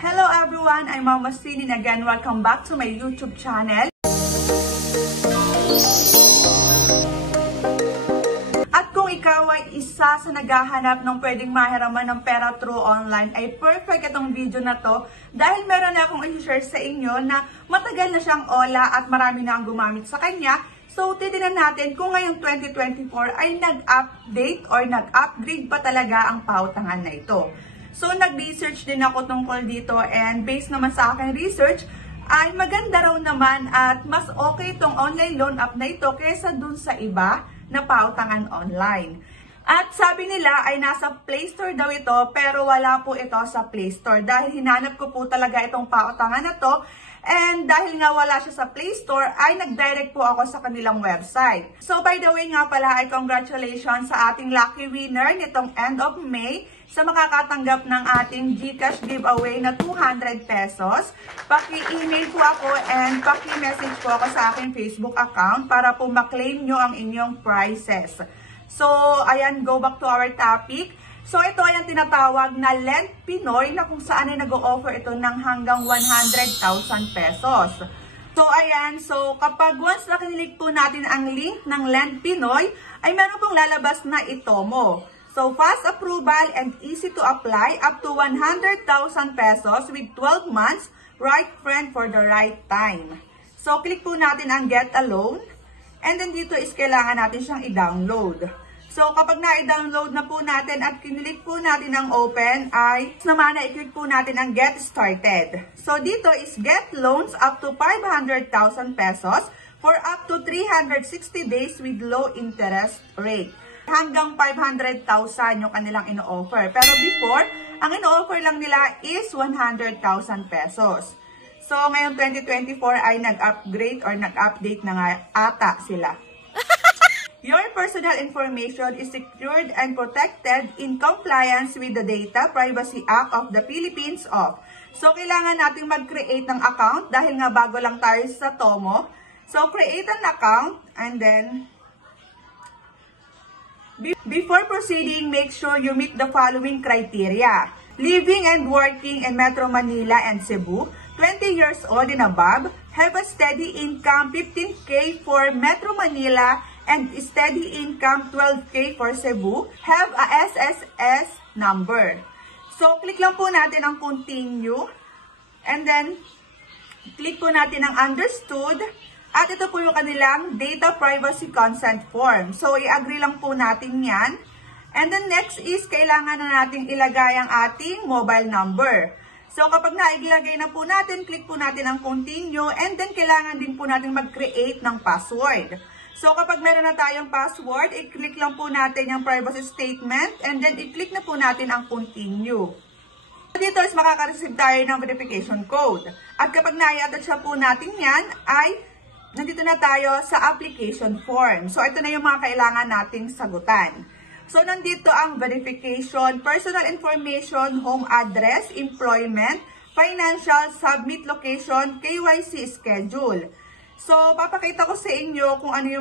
Hello everyone, I'm Mama Cinin again. Welcome back to my YouTube channel. At kung ikaw ay isa sa naghahanap ng pwedeng mahiraman ng pera through online, ay perfect itong video na to dahil meron na akong i-share sa inyo na matagal na siyang ola at marami na ang gumamit sa kanya. So, titignan natin kung ngayong 2024 ay nag-update or nag-upgrade pa talaga ang pautangan na ito. So, nag-research din ako tungkol dito and based naman sa aking research, ay maganda raw naman at mas okay itong online loan app na ito kaysa dun sa iba na pautangan online. At sabi nila ay nasa Play Store daw ito pero wala po ito sa Play Store dahil hinanap ko po talaga itong pautangan na to. And dahil nga wala siya sa Play Store, ay nag-direct po ako sa kanilang website. So by the way nga pala ay congratulations sa ating lucky winner nitong end of May sa makakatanggap ng ating GCash giveaway na 200 pesos. Paki-email po ako and paki-message po ako sa aking Facebook account para po maklaim nyo ang inyong prizes. So ayan, go back to our topic. So, ito ay ang tinatawag na Lend Pinoy na kung saan ay nag-o-offer ito ng hanggang 100,000 pesos. So, ayan. So, kapag once na kinilig po natin ang link ng Lend Pinoy, ay meron pong lalabas na Itomo. So, fast approval and easy to apply up to 100,000 pesos with 12 months, right friend for the right time. So, click po natin ang Get a Loan. And then dito is kailangan natin siyang i-download. So, kapag na-download na po natin at kinilik po natin ang open, ay naman na i-click po natin ang get started. So, dito is get loans up to 500,000 pesos for up to 360 days with low interest rate. Hanggang 500,000 yung kanilang ino-offer. Pero before, ang ino-offer lang nila is 100,000 pesos. So, ngayong 2024 ay nag-upgrade or nag-update na nga ata sila. Your personal information is secured and protected in compliance with the Data Privacy Act of the Philippines of. So, kailangan natin mag-create ng account dahil nga bago lang tayo sa Tomo. So, create an account and then, before proceeding, make sure you meet the following criteria. Living and working in Metro Manila and Cebu, 20 years old and above, have a steady income 15K for Metro Manila and steady income 12K for Cebu, have a SSS number. So, click lang po natin ang continue. And then, click po natin ang understood. At ito po yung kanilang data privacy consent form. So, i-agree lang po natin yan. And then next is, kailangan na natin ilagay ang ating mobile number. So, kapag nailagay na po natin, click po natin ang continue. And then, kailangan din po natin mag-create ng password. So, kapag meron na tayong password, i-click lang po natin yung privacy statement and then i-click na po natin ang continue. Dito is makaka-receive tayo ng verification code. At kapag na-i-attach po natin yan, ay nandito na tayo sa application form. So, ito na yung mga kailangan nating sagutan. So, nandito ang verification, personal information, home address, employment, financial, submit location, KYC schedule. So, papakita ko sa inyo kung ano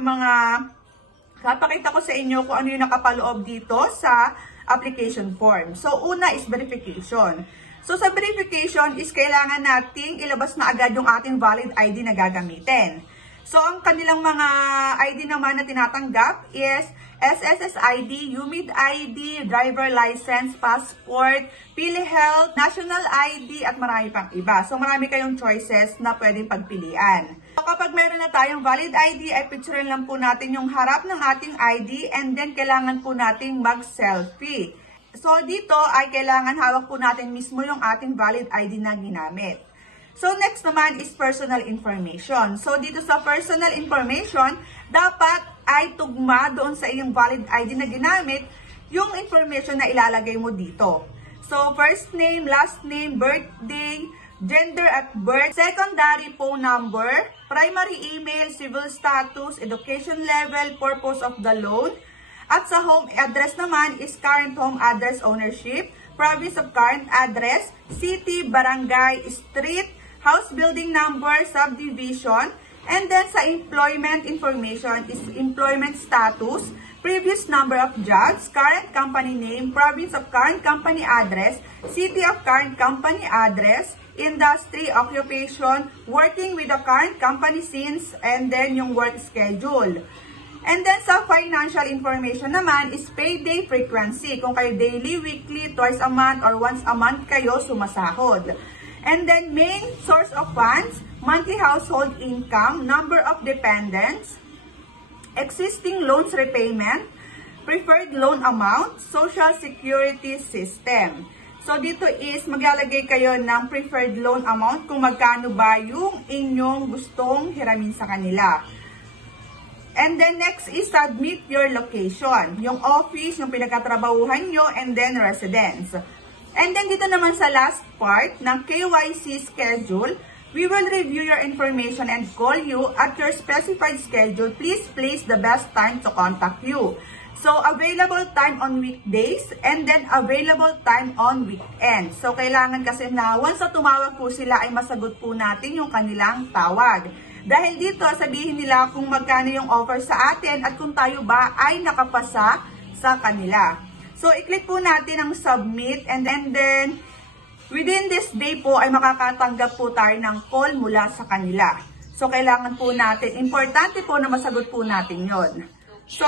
yung nakapaloob dito sa application form. So, una is verification. So, sa verification is kailangan nating ilabas na agad yung ating valid ID na gagamitin. So, ang kanilang mga ID naman na tinatanggap is SSS ID, UMID ID, driver license, passport, PhilHealth, national ID, at marami pang iba. So, marami kayong choices na pwedeng pagpilian. So, kapag meron na tayong valid ID, ay picturean lang po natin yung harap ng ating ID and then kailangan po nating mag-selfie. So, dito ay kailangan hawak po natin mismo yung ating valid ID na ginamit. So, next naman is personal information. So, dito sa personal information, dapat ay tugma doon sa iyong valid ID na ginamit yung information na ilalagay mo dito. So, first name, last name, birthday, gender at birth, secondary phone number, primary email, civil status, education level, purpose of the loan. At sa home address naman is current home address ownership, province of current address, city, barangay, street, house building number, subdivision, and then sa employment information is employment status, previous number of jobs, current company name, province of current company address, city of current company address, industry, occupation, working with the current company since, and then yung work schedule. And then sa financial information naman is payday frequency. Kung kayo daily, weekly, twice a month, or once a month kayo sumasahod. And then main source of funds, monthly household income, number of dependents, existing loans repayment, preferred loan amount, social security system. So dito is maglalagay kayo ng preferred loan amount kung magkano ba yung inyong gustong hiramin sa kanila. And then next is submit your location, yung office, yung pinagkatrabahuhan nyo, and then residence. And then dito naman sa last part ng KYC schedule, we will review your information and call you at your specified schedule. Please place the best time to contact you. So, available time on weekdays and then available time on weekends. So, kailangan kasi na once na tumawag po sila ay masagot po natin yung kanilang tawag. Dahil dito, sabihin nila kung magkano yung offer sa atin at kung tayo ba ay nakapasa sa kanila. So, i-click po natin ang submit and then within this day po ay makakatanggap po tayo ng call mula sa kanila. So, kailangan po natin, importante po na masagot po natin yon. So,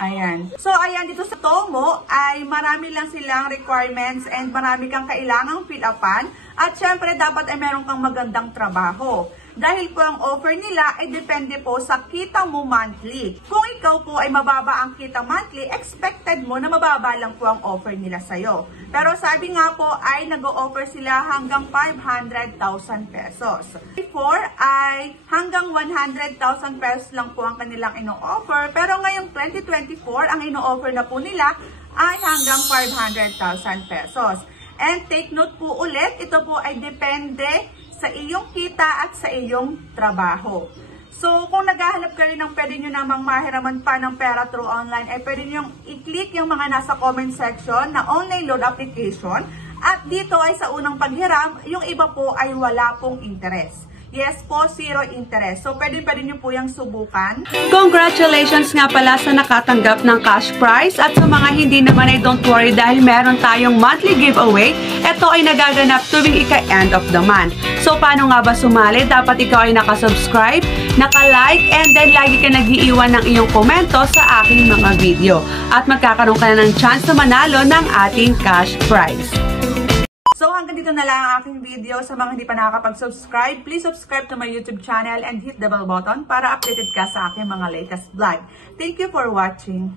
ayan. So, ayan, dito sa Tomo ay marami lang silang requirements and marami kang kailangang fill upan. At syempre, dapat ay meron kang magandang trabaho. Dahil po ang offer nila ay depende po sa kita mo monthly. Kung ikaw po ay mababa ang kita monthly, expected mo na mababa lang po ang offer nila sa'yo. Pero sabi nga po ay nag-o-offer sila hanggang 500,000 pesos. Before ay hanggang 100,000 pesos lang po ang kanilang ino-offer. Pero ngayong 2024, ang ino-offer na po nila ay hanggang 500,000 pesos. And take note po ulit, ito po ay depende sa iyong kita at sa iyong trabaho. So, kung naghahanap kayo ng pwede nyo namang mahiraman pa ng pera through online, ay pwede nyo i-click yung mga nasa comment section na online loan application. At dito ay sa unang paghiram, yung iba po ay wala pong interest. Yes po, zero interest. So, pwede nyo po yung subukan. Congratulations nga pala sa nakatanggap ng cash prize. At sa mga hindi naman ay don't worry dahil meron tayong monthly giveaway. Ito ay nagaganap tuwing ika-end of the month. So, paano nga ba sumali? Dapat ikaw ay nakasubscribe, naka-like, and then lagi ka nag-iiwan ng iyong komento sa aking mga video. At magkakaroon ka na ng chance na manalo ng ating cash prize. So, hanggang dito na lang ang aking video. Sa mga hindi pa nakakapag-subscribe, please subscribe to my YouTube channel and hit the bell button para updated ka sa aking mga latest vlog. Thank you for watching.